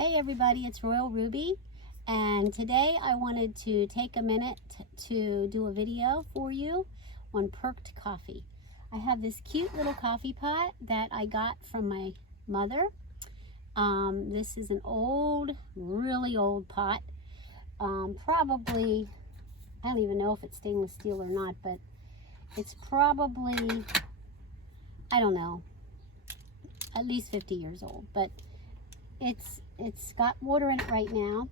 Hey everybody, it's Royal Ruby, and today I wanted to take a minute to do a video for you on perked coffee. I have this cute little coffee pot that I got from my mother. This is an old, really old pot. Probably, I don't even know if it's stainless steel or not, but it's probably, I don't know, at least 50 years old, but it's got water in it right now,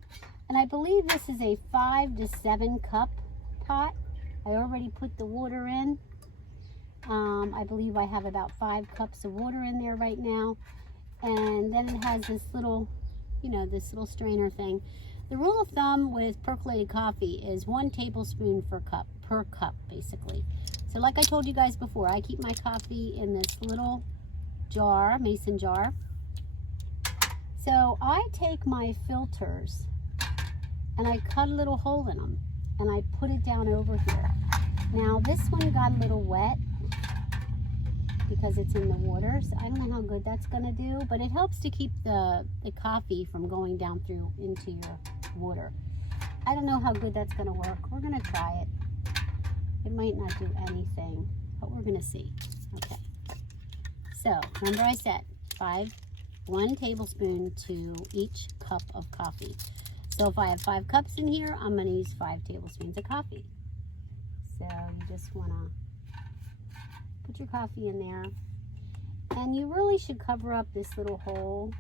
and I believe this is a 5 to 7 cup pot. I already put the water in. I believe I have about 5 cups of water in there right now, and then it has this little, this little strainer thing. The rule of thumb with percolated coffee is 1 tablespoon per cup, basically. So like I told you guys before, I keep my coffee in this little jar, mason jar. So I take my filters and I cut a little hole in them and I put it down over here. Now this one got a little wet because it's in the water, so I don't know how good that's going to do, but it helps to keep the coffee from going down through into your water. I don't know how good that's going to work. We're going to try it. It might not do anything, but we're going to see. Okay. So remember I said 1 tablespoon to each cup of coffee. So if I have 5 cups in here, I'm going to use 5 tablespoons of coffee. So you just want to put your coffee in there. And you really should cover up this little hole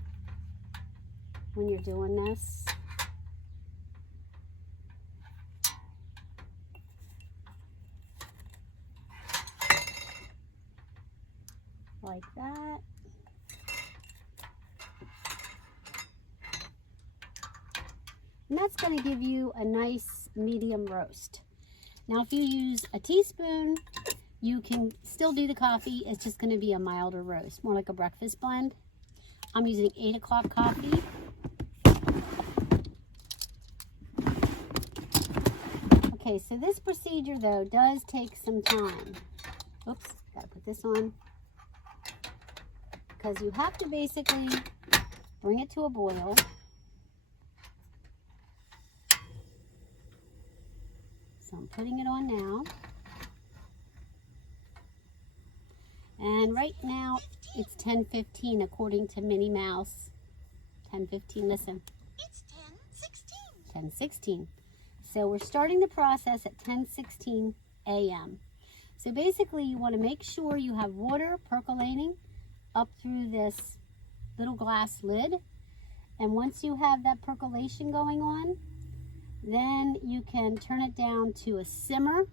when you're doing this. Like that. And that's going to give you a nice medium roast. Now if you use a teaspoon, you can still do the coffee. It's just going to be a milder roast, more like a breakfast blend. I'm using 8 o'clock coffee. Okay, so this procedure though does take some time. Oops, gotta put this on. Because you have to basically bring it to a boil. So I'm putting it on now. And right now it's 10:15 according to Minnie Mouse. 10:15, listen. It's 10:16. 10:16. So we're starting the process at 10:16 a.m. So basically you want to make sure you have water percolating up through this little glass lid. And once you have that percolation going on, then you can turn it down to a simmer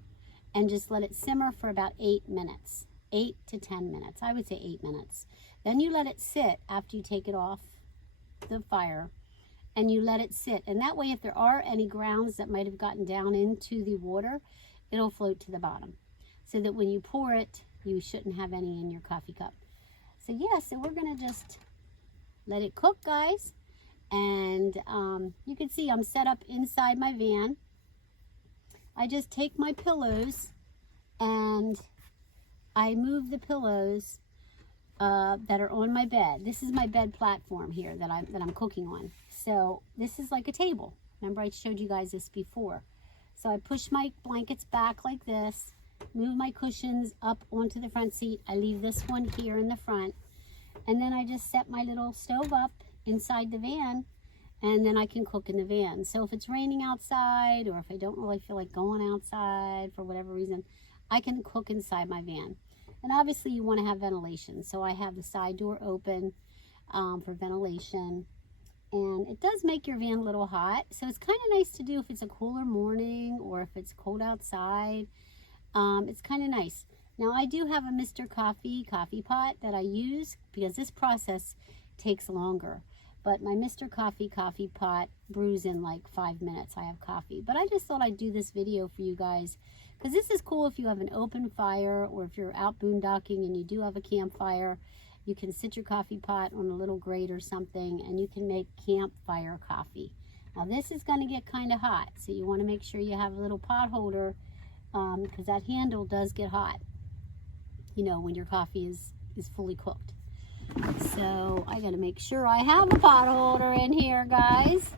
and just let it simmer for about 8 minutes. 8 to 10 minutes. I would say 8 minutes. Then you let it sit after you take it off the fire, and you let it sit. And that way, if there are any grounds that might have gotten down into the water, it'll float to the bottom. So that when you pour it, you shouldn't have any in your coffee cup. So yeah, so we're going to just let it cook, guys. And you can see I'm set up inside my van. I just take my pillows and I move the pillows that are on my bed. This is my bed platform here that I'm cooking on. So this is like a table. Remember I showed you guys this before. So I push my blankets back like this, move my cushions up onto the front seat. I leave this one here in the front. And then I just set my little stove up inside the van, and then I can cook in the van. So if it's raining outside, or if I don't really feel like going outside for whatever reason, I can cook inside my van. And obviously you want to have ventilation. So I have the side door open for ventilation. And it does make your van a little hot. So it's kind of nice to do if it's a cooler morning or if it's cold outside. It's kind of nice. Now I do have a Mr. Coffee pot that I use because this process takes longer. But my Mr. Coffee pot brews in like 5 minutes. I have coffee. But I just thought I'd do this video for you guys because this is cool if you have an open fire or if you're out boondocking and you do have a campfire. You can sit your coffee pot on a little grate or something and you can make campfire coffee. Now this is going to get kind of hot, so you want to make sure you have a little pot holder because that handle does get hot, when your coffee is fully cooked. So I gotta make sure I have a pot holder in here, guys.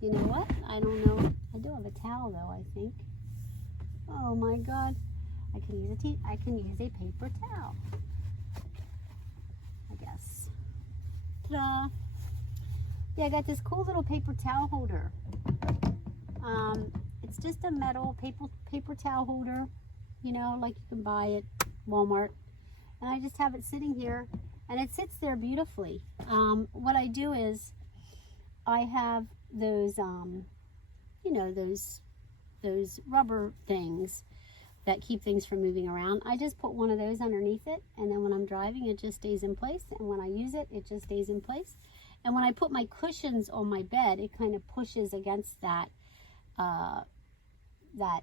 You know what? I don't know. I do have a towel though, I think. Oh my God. I can use a paper towel. I guess. Ta-da! Yeah, I got this cool little paper towel holder. It's just a metal paper towel holder, you know, like you can buy at Walmart. And I just have it sitting here, and it sits there beautifully. What I do is I have those, you know, those rubber things that keep things from moving around. I just put one of those underneath it, and then when I'm driving, it just stays in place. And when I use it, it just stays in place. And when I put my cushions on my bed, it kind of pushes against that that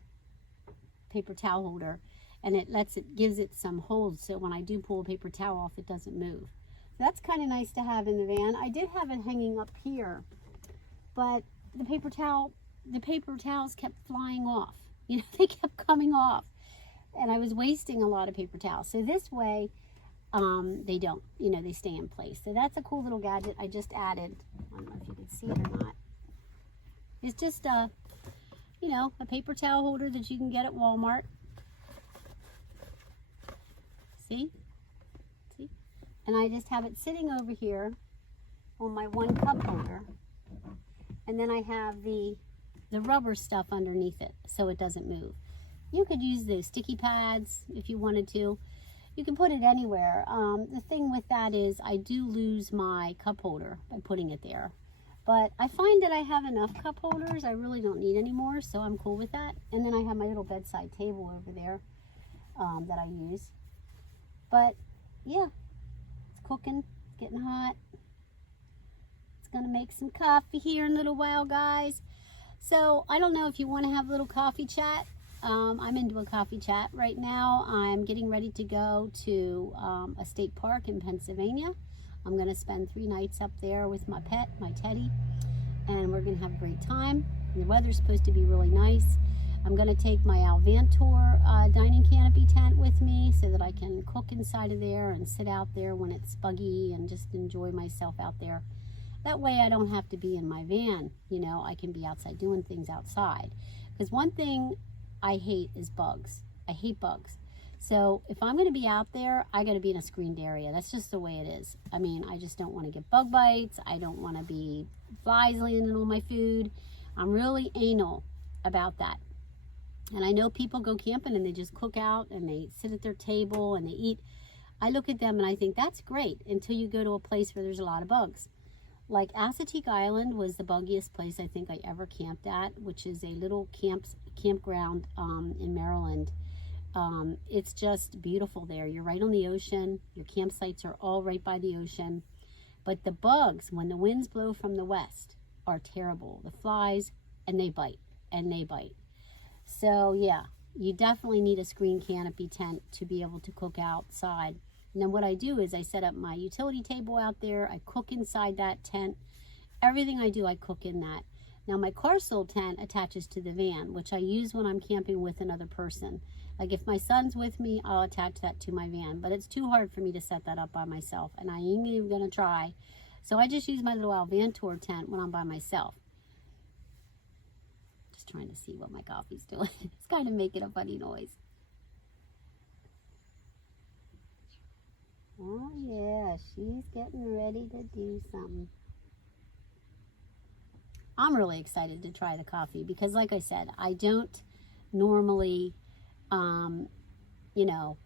paper towel holder, and it gives it some hold, so when I do pull a paper towel off, it doesn't move. So that's kind of nice to have in the van. I did have it hanging up here, but the paper towels kept flying off. You know, they kept coming off, and I was wasting a lot of paper towels. So this way, they don't, you know, they stay in place. So that's a cool little gadget I just added. I don't know if you can see it or not. It's just a, you know, a paper towel holder that you can get at Walmart. See? See? And I just have it sitting over here on my 1 cup holder. And then I have the rubber stuff underneath it so it doesn't move. You could use the sticky pads if you wanted to. You can put it anywhere. The thing with that is I do lose my cup holder by putting it there. But I find that I have enough cup holders. I really don't need any more, so I'm cool with that. And then I have my little bedside table over there that I use. But yeah, it's cooking, it's getting hot. It's gonna make some coffee here in a little while, guys. So I don't know if you want to have a little coffee chat. I'm into a coffee chat right now. I'm getting ready to go to a state park in Pennsylvania. I'm going to spend 3 nights up there with my pet, my Teddy, and we're going to have a great time. And the weather's supposed to be really nice. I'm going to take my Alvantor dining canopy tent with me so that I can cook inside of there and sit out there when it's buggy and just enjoy myself out there. That way I don't have to be in my van, you know, I can be outside doing things outside. Because one thing I hate is bugs. I hate bugs. So if I'm going to be out there, I got to be in a screened area. That's just the way it is. I mean, I just don't want to get bug bites. I don't want to be flies landing on my food. I'm really anal about that. And I know people go camping and they just cook out and they sit at their table and they eat. I look at them and I think that's great until you go to a place where there's a lot of bugs. Like Assateague Island was the buggiest place I think I ever camped at, which is a little campground in Maryland. It's just beautiful there. You're right on the ocean. Your campsites are all right by the ocean. But the bugs, when the winds blow from the west, are terrible. The flies, and they bite, and they bite. So yeah, you definitely need a screen canopy tent to be able to cook outside. And then what I do is I set up my utility table out there. I cook inside that tent. Everything I do, I cook in that. Now my Carcel tent attaches to the van, which I use when I'm camping with another person. Like if my son's with me, I'll attach that to my van. But it's too hard for me to set that up by myself, and I ain't even gonna try. So I just use my little Alvantor tent when I'm by myself. Just trying to see what my coffee's doing. It's kind of making a funny noise. Oh yeah, she's getting ready to do something. I'm really excited to try the coffee because like I said, I don't normally, you know,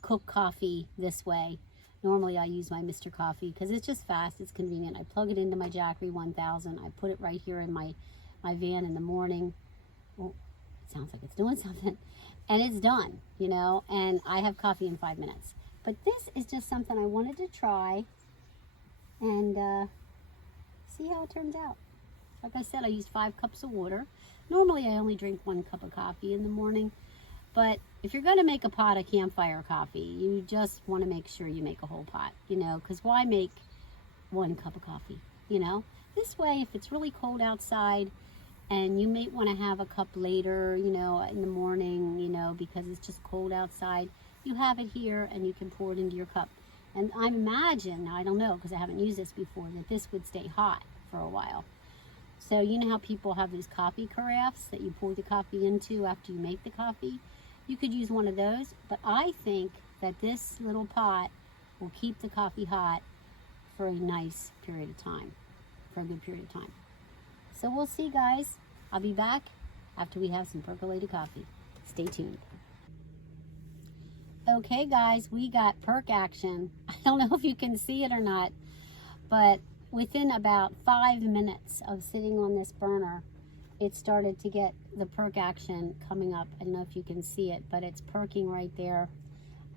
cook coffee this way. Normally I use my Mr. Coffee because it's just fast, it's convenient. I plug it into my Jackery 1000. I put it right here in my van in the morning. Oh, it sounds like it's doing something. And it's done, you know, and I have coffee in 5 minutes. But this is just something I wanted to try and see how it turns out. Like I said, I used 5 cups of water. Normally I only drink 1 cup of coffee in the morning. But if you're going to make a pot of Campfire coffee, you just want to make sure you make a whole pot, you know, because why make 1 cup of coffee, you know? This way, if it's really cold outside and you may want to have a cup later, you know, in the morning, you know, because it's just cold outside, you have it here and you can pour it into your cup. And I imagine, now I don't know because I haven't used this before, that this would stay hot for a while. So you know how people have these coffee carafes that you pour the coffee into after you make the coffee? You could use one of those, but I think that this little pot will keep the coffee hot for a nice period of time, for a good period of time. So we'll see, guys. I'll be back after we have some percolated coffee. Stay tuned. Okay, guys, we got perc action. I don't know if you can see it or not, but within about 5 minutes of sitting on this burner, it started to get the perc action coming up. I don't know if you can see it, but it's perking right there.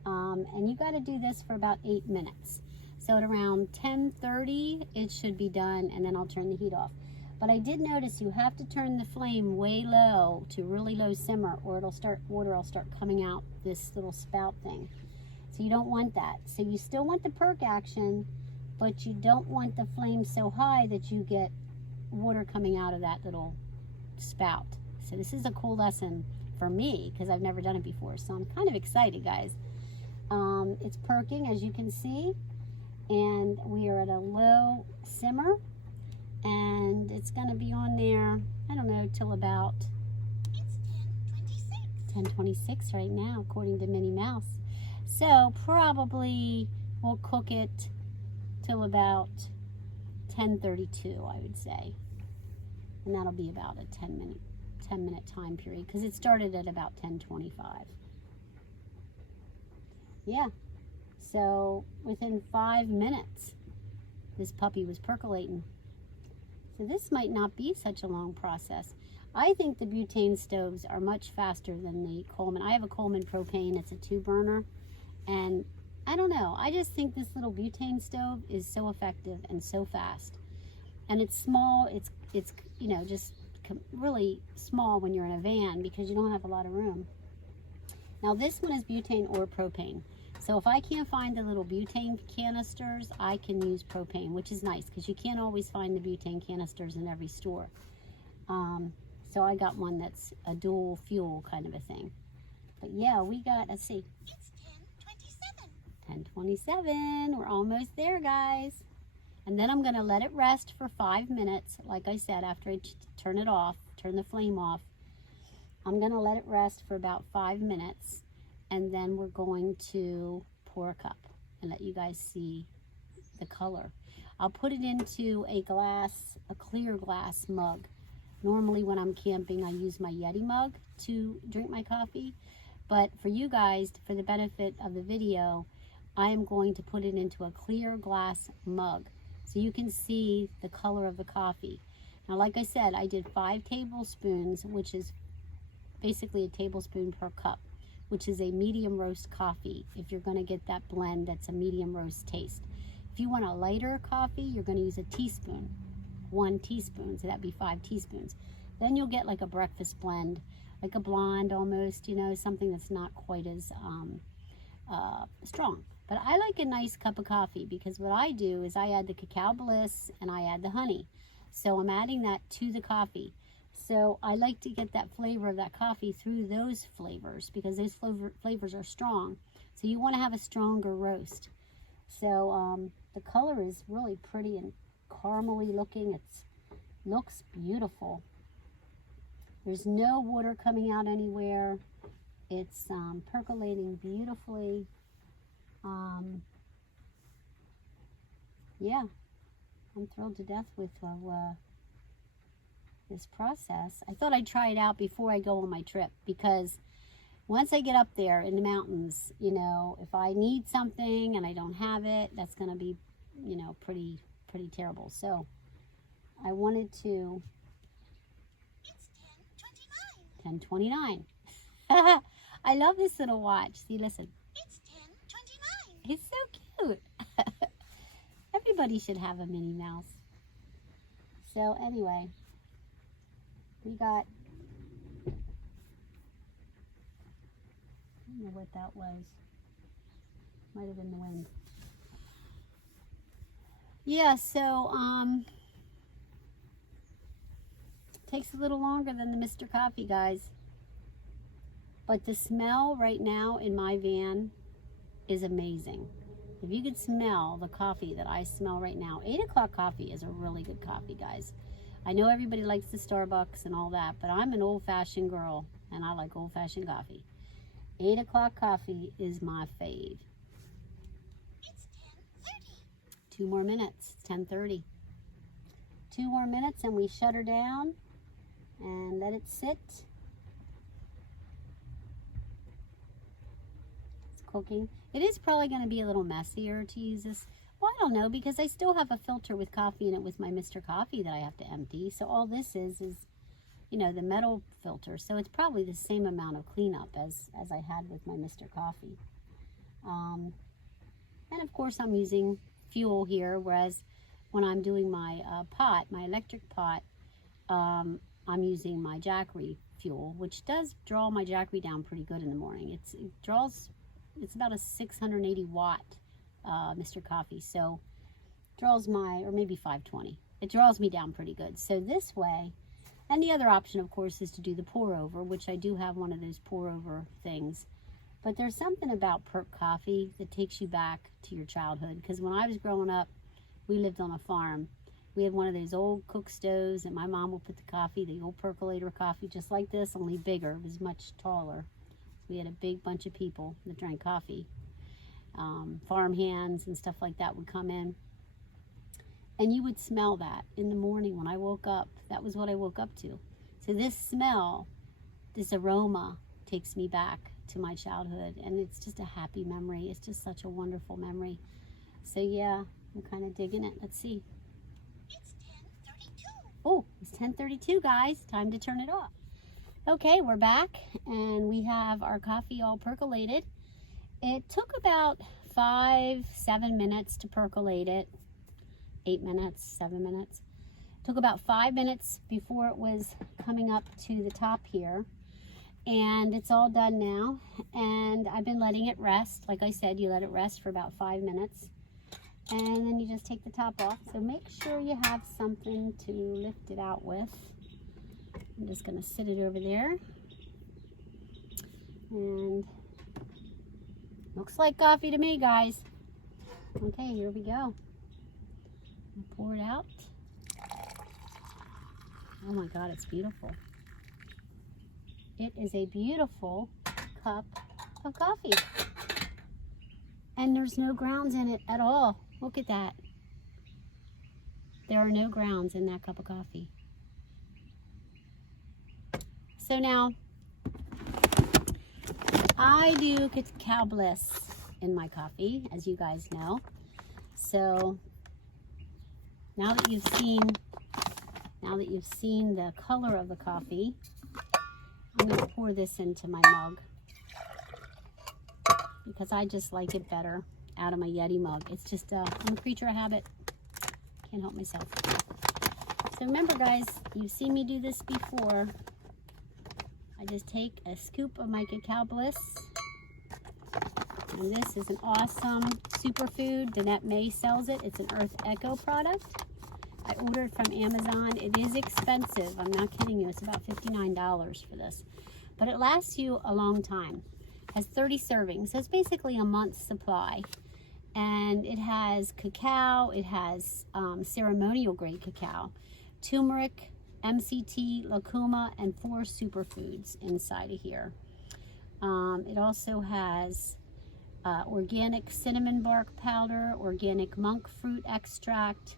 And you got to do this for about 8 minutes. So at around 10:30, it should be done, and then I'll turn the heat off. But I did notice you have to turn the flame way low to really low simmer, or water will start coming out this little spout thing. So you don't want that. So you still want the perc action, but you don't want the flame so high that you get water coming out of that little spout. So this is a cool lesson for me because I've never done it before. So I'm kind of excited, guys. It's perking, as you can see, and we are at a low simmer. And it's going to be on there, I don't know, till about... It's 10:26. 10:26 right now, according to Minnie Mouse. So probably we'll cook it till about 10:32, I would say. And that'll be about a 10 minute time period because it started at about 10:25. Yeah. So within 5 minutes, this puppy was percolating. So this might not be such a long process. I think the butane stoves are much faster than the Coleman. I have a Coleman propane. It's a 2-burner. And I don't know. I just think this little butane stove is so effective and so fast. And it's small. It's you know, just really small when you're in a van because you don't have a lot of room. Now this one is butane or propane. So if I can't find the little butane canisters, I can use propane, which is nice because you can't always find the butane canisters in every store. So I got one that's a dual fuel kind of a thing. But yeah, we got, let's see. It's 10:27. 10:27. We're almost there, guys. And then I'm going to let it rest for 5 minutes. Like I said, after I turn it off, turn the flame off, I'm going to let it rest for about 5 minutes. And then we're going to pour a cup and let you guys see the color. I'll put it into a clear glass mug. Normally when I'm camping, I use my Yeti mug to drink my coffee. But for you guys, for the benefit of the video, I am going to put it into a clear glass mug so you can see the color of the coffee. Now, like I said, I did 5 tablespoons, which is basically a tablespoon per cup, which is a medium roast coffee if you're going to get that blend that's a medium roast taste. If you want a lighter coffee, you're going to use a teaspoon, 1 teaspoon, so that'd be 5 teaspoons. Then you'll get like a breakfast blend, like a blonde almost, you know, something that's not quite as strong. But I like a nice cup of coffee because what I do is I add the cacao bliss and I add the honey. So I'm adding that to the coffee. So I like to get that flavor of that coffee through those flavors because those flavors are strong. So you want to have a stronger roast. So the color is really pretty and caramely looking. It looks beautiful. There's no water coming out anywhere. It's percolating beautifully. Yeah, I'm thrilled to death with this process. I thought I'd try it out before I go on my trip because once I get up there in the mountains, you know, if I need something and I don't have it, that's going to be, you know, pretty terrible. So I wanted to... It's 10:29. 10:29. I love this little watch. See, listen. It's 10:29. It's so cute. Everybody should have a Minnie Mouse. So anyway, we got, I don't know what that was. Might have been the wind. Yeah, so takes a little longer than the Mr. Coffee, guys. But the smell right now in my van is amazing. If you could smell the coffee that I smell right now, 8 o'clock coffee is a really good coffee, guys. I know everybody likes the Starbucks and all that, but I'm an old-fashioned girl, and I like old-fashioned coffee. 8 o'clock coffee is my fave. It's 10:30. 2 more minutes. It's 10:30. 2 more minutes, and we shut her down and let it sit. It's cooking. It is probably going to be a little messier to use this. Well, I don't know, because I still have a filter with coffee in it with my Mr. Coffee that I have to empty. So all this is, you know, the metal filter. So it's probably the same amount of cleanup as I had with my Mr. Coffee. And of course I'm using fuel here, whereas when I'm doing my pot, my electric pot, I'm using my Jackery fuel, which does draw my Jackery down pretty good in the morning. It's about a 680 watt Mr. Coffee, so draws or maybe 520. It draws me down pretty good. So this way, and the other option of course is to do the pour over, which I do have one of those pour over things. But there's something about Perc coffee that takes you back to your childhood, because when I was growing up, we lived on a farm. We had one of those old cook stoves, and my mom would put the coffee, the old percolator coffee, just like this, only bigger. It was much taller. We had a big bunch of people that drank coffee. Farm hands and stuff like that would come in. And you would smell that in the morning when I woke up. That was what I woke up to. So this smell, this aroma, takes me back to my childhood. And it's just a happy memory. It's just such a wonderful memory. So yeah, I'm kind of digging it. Let's see. It's 10:32. Oh, it's 10:32, guys. Time to turn it off. Okay, we're back, and we have our coffee all percolated. It took about 5-7 minutes to percolate it. 8 minutes, 7 minutes. Took about 5 minutes before it was coming up to the top here. And it's all done now. And I've been letting it rest. Like I said, you let it rest for about 5 minutes. And then you just take the top off. So make sure you have something to lift it out with. I'm just going to sit it over there. And looks like coffee to me, guys. Okay, here we go. I'll pour it out. Oh my God, it's beautiful. It is a beautiful cup of coffee. And there's no grounds in it at all. Look at that. There are no grounds in that cup of coffee. So now, I do cacao bliss in my coffee, as you guys know. So now that you've seen the color of the coffee, I'm going to pour this into my mug, because I just like it better out of my Yeti mug. It's just, I'm a creature of habit. Can't help myself. So remember, guys, you've seen me do this before. I just take a scoop of my cacao bliss. And this is an awesome superfood. Danette May sells it. It's an Earth Echo product. I ordered from Amazon. It is expensive. I'm not kidding you. It's about $59 for this. But it lasts you a long time. It has 30 servings. So it's basically a month's supply. And it has cacao. It has ceremonial grade cacao, turmeric, MCT, lucuma, and 4 superfoods inside of here. It also has organic cinnamon bark powder, organic monk fruit extract,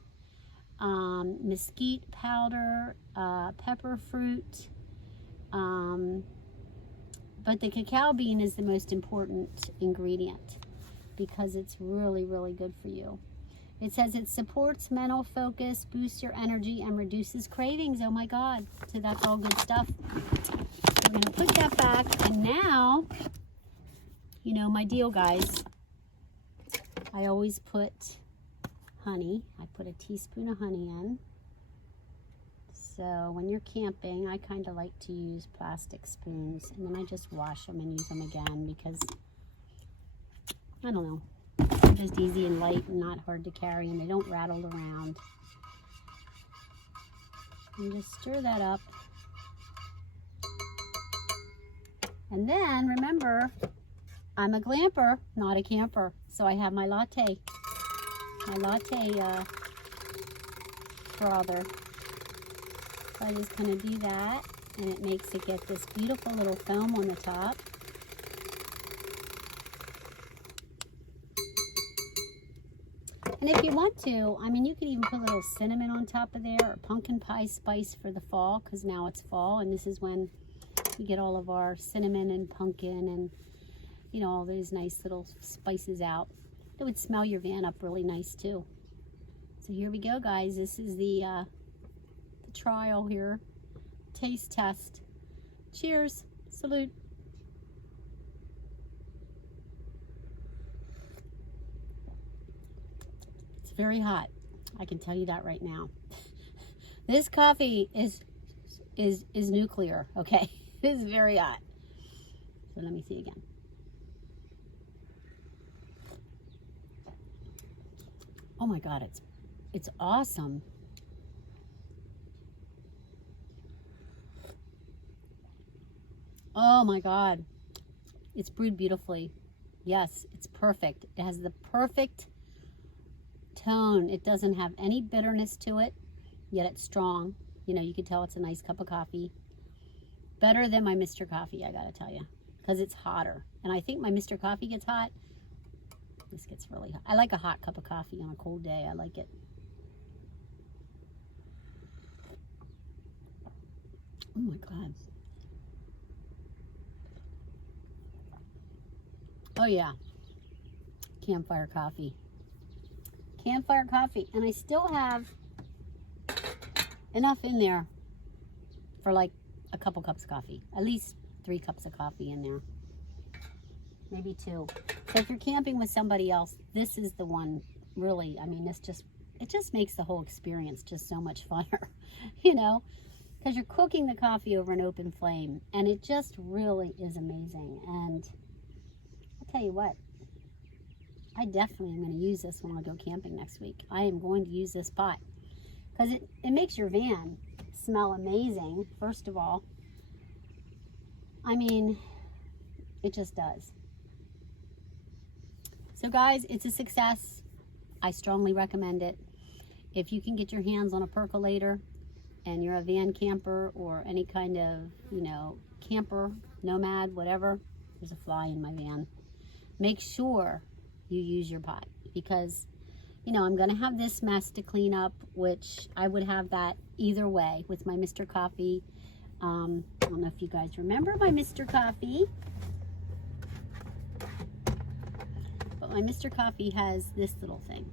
mesquite powder, pepper fruit. But the cacao bean is the most important ingredient because it's really, really good for you. It says it supports mental focus, boosts your energy, and reduces cravings. Oh my God. So that's all good stuff. We're going to put that back. And now, you know my deal, guys. I always put honey. I put a teaspoon of honey in. So when you're camping, I kind of like to use plastic spoons. And then I just wash them and use them again because, I don't know. They're just easy and light and not hard to carry, and they don't rattle around. And just stir that up. And then remember, I'm a glamper, not a camper. So I have my latte frother. So I just kind of do that, and it makes it get this beautiful little foam on the top. And if you want to, I mean, you could even put a little cinnamon on top of there, or pumpkin pie spice for the fall, because now it's fall, and this is when we get all of our cinnamon and pumpkin and, you know, all those nice little spices out. It would smell your van up really nice too. So here we go, guys. This is the trial here, taste test. Cheers, salute. Very hot. I can tell you that right now. This coffee is nuclear, okay? It is very hot. So let me see again. Oh my God, it's awesome. Oh my God. It's brewed beautifully. Yes, it's perfect. It has the perfect tone. It doesn't have any bitterness to it, yet it's strong. You know, you can tell it's a nice cup of coffee. Better than my Mr. Coffee, I gotta tell you, because it's hotter. And I think my Mr. Coffee gets hot. This gets really hot. I like a hot cup of coffee on a cold day. I like it. Oh my God. Oh yeah. Campfire coffee. Campfire coffee, and I still have enough in there for like a couple cups of coffee, at least 3 cups of coffee in there, maybe 2. So if you're camping with somebody else, this is the one. Really, I mean, it just makes the whole experience just so much funner, you know, because you're cooking the coffee over an open flame, and it just really is amazing. And I'll tell you what, I definitely am going to use this when I go camping next week. I am going to use this pot because it makes your van smell amazing, first of all. I mean, it just does. So guys, it's a success. I strongly recommend it. If you can get your hands on a percolator and you're a van camper or any kind of, you know, camper, nomad, whatever, there's a fly in my van. Make sure you use your pot, because, you know, I'm going to have this mess to clean up, which I would have that either way with my Mr. Coffee. I don't know if you guys remember my Mr. Coffee, but my Mr. Coffee has this little thing,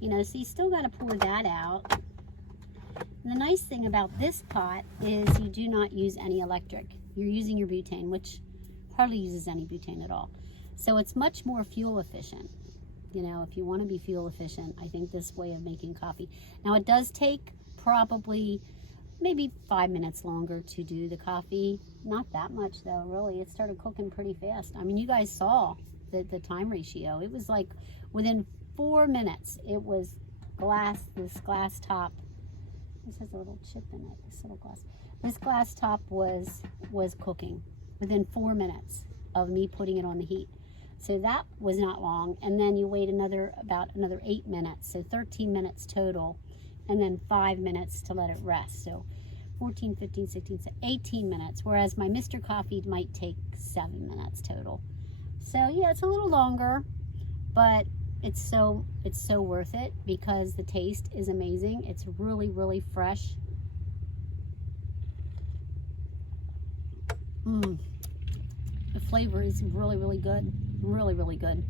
you know, so you still got to pour that out. And the nice thing about this pot is you do not use any electric. You're using your butane, which hardly uses any butane at all. So it's much more fuel efficient. You know, if you want to be fuel efficient, I think this way of making coffee. Now it does take probably maybe 5 minutes longer to do the coffee. Not that much though, really. It started cooking pretty fast. I mean, you guys saw the time ratio. It was like within 4 minutes, it was this glass top. This has a little chip in it, this little glass. This glass top was cooking within 4 minutes of me putting it on the heat. So that was not long. And then you wait about another 8 minutes. So 13 minutes total. And then 5 minutes to let it rest. So 14, 15, 16, 18 minutes. Whereas my Mr. Coffee might take 7 minutes total. So yeah, it's a little longer, but it's so worth it because the taste is amazing. It's really, really fresh. The flavor is really, really good. Really, really good.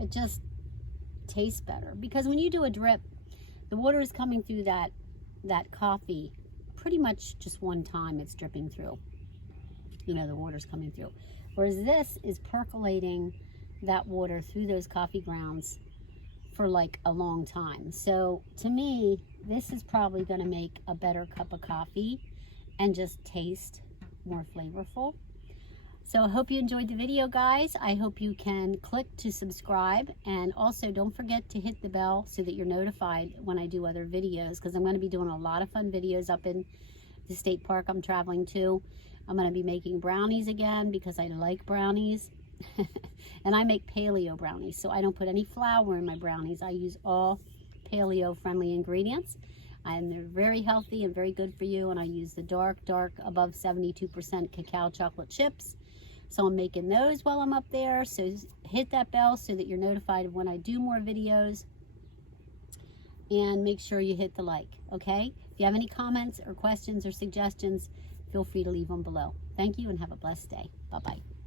It just tastes better because when you do a drip, the water is coming through that coffee pretty much just one time. It's dripping through. You know, the water's coming through. Whereas this is percolating that water through those coffee grounds for like a long time. So to me, this is probably going to make a better cup of coffee and just taste more flavorful. So I hope you enjoyed the video, guys. I hope you can click to subscribe, and also don't forget to hit the bell so that you're notified when I do other videos, because I'm going to be doing a lot of fun videos up in the state park I'm traveling to. I'm going to be making brownies again because I like brownies. And I make paleo brownies, so I don't put any flour in my brownies. I use all paleo-friendly ingredients, and they're very healthy and very good for you. And I use the dark, above 72% cacao chocolate chips. So I'm making those while I'm up there. So hit that bell so that you're notified of when I do more videos. And make sure you hit the like, okay? If you have any comments or questions or suggestions, feel free to leave them below. Thank you and have a blessed day. Bye-bye.